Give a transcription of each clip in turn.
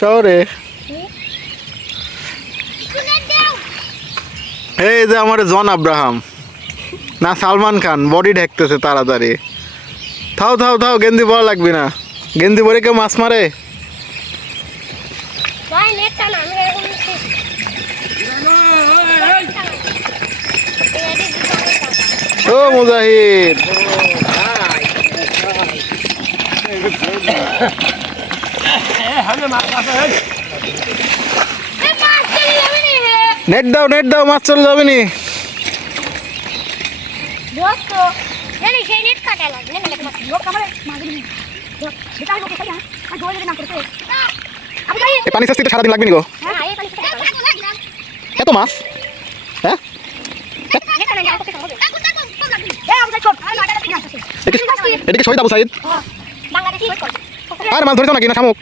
শহরে? এই যে আমার জন আব্রাহাম। না, সালমান খান বডি ঢেকতেছে তাড়াতাড়ি। থাও থাও থাও, গেন্দি বড় লাগবে না। গেন্দি পরে কেউ মাছ মারে। ও মুজাহিদ এ মাছ চলে যাবে নি হে। নেট দাও নেট দাও মাছ চলে যাবে নি। পানি শাস্তিতে সারাদিন লাগবে নি গো? হ্যাঁ। এত মাছ? হ্যাঁ। এদিকে এদিকে শহীদ আবু সাইদ। হ্যাঁ, হয়ে। আর মাছ ধরেছো নাকি? না শামুক।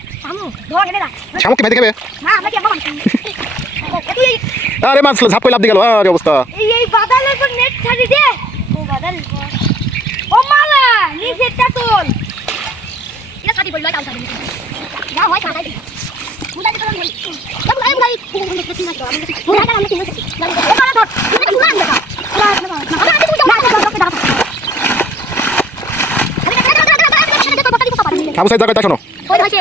শামুক ভাই খাবে না, আমরা কি আবার মাছ খাই? এ, তুই এই- আরে মাছ ঝাপ করে লাভ দিয়ে গেল আর অবস্থা এই বাদালের উপর নেট ছাড়ি দে ও বাদাল ও মালা নিচেরটা তোল এটা ছাড়ি বলল তাও ছাড়ি না হয় ছাড়াই দি মুদা বলি জায়গায় হয়েছে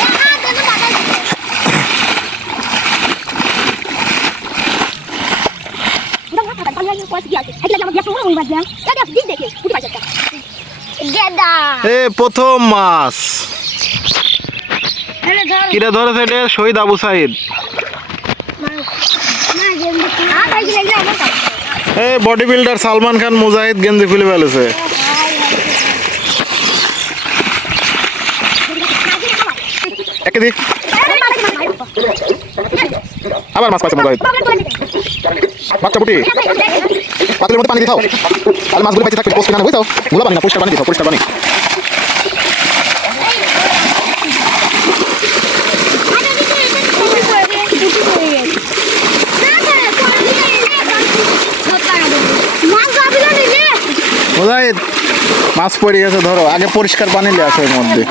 এ প্রথম মাছ কিরা ধরেছে এটা শহীদ আবু সাইদ এ বডি বিল্ডার সালমান খান মুজাহিদ গেঞ্জি খুলে ফেলেছে একে দি আবার মাছ পাইছে মুজাহিদ বাচ্চা পুটি। পাতলের মধ্যে পানি দিয়ে খাও। তাহলে মাছগুলো পাইতে থাকবে পোস্ট না, বুঝছ? গুলো পানি না পরিষ্কার পানি দিয়ে খাও পরিষ্কার পানি মাছ পড়ে গেছে, ধরো। আগে পরিষ্কার পানি নিয়ে আসো এর মধ্যে।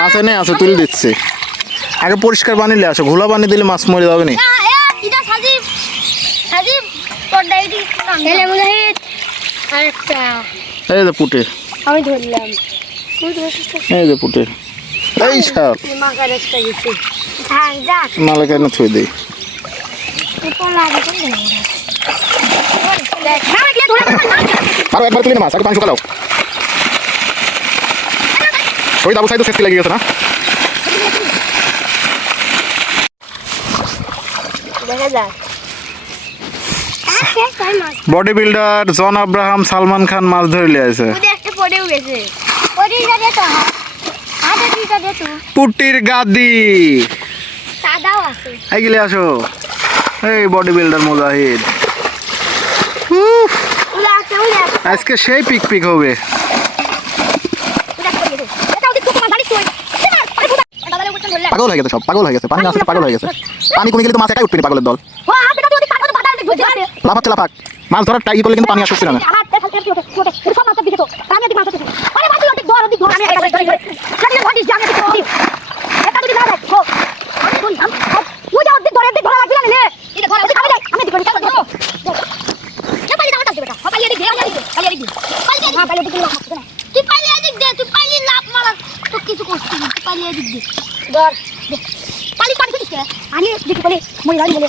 মাছ এনে আসো, তুলে দিচ্ছি। আগে পরিষ্কার পানি নিয়ে আসো ঘোলা পানি দিলে মাছ মরে যাবে না। এই যে পুটে। আমি ধরলাম। তুই ধরছিস তো? এই যে পুটে। এই দিই আরও একবার তুলে মাছ আগে পানি শুকালাও শহীদ আবু সাইদ শেষ লেগে গেছে না? দেখা যাক। বডি বিল্ডার জন আব্রাহাম সালমান খান মাছ ধরে লিয়ে আছে পুটির গাদি। সাদাও আছে। এই গেলে আসো। এই বডি বিল্ডার মুজাহিদ। আজকে সেই পিক পিক হবে উলা করে দে এটা ওদিক তো তোমার জানিস তুই দাদালে বলছেন ধরলাম পাগল হয়ে গেছে সব, পাগল হয়ে গেছে। পানি না আসতে পাগল হয়ে গেছে। পানি কমে গেলে তো মাছ একাই উঠবে পাগলের দল। লাফাচ্ছে লাফাক। মাছ ধরার ট্রাই করলে কিন্তু পানি আসছে না। আমার দেখা দেখি ওটা ওটা সব মাছ দিকে তো আমি দেখি বলে মহিলা আরে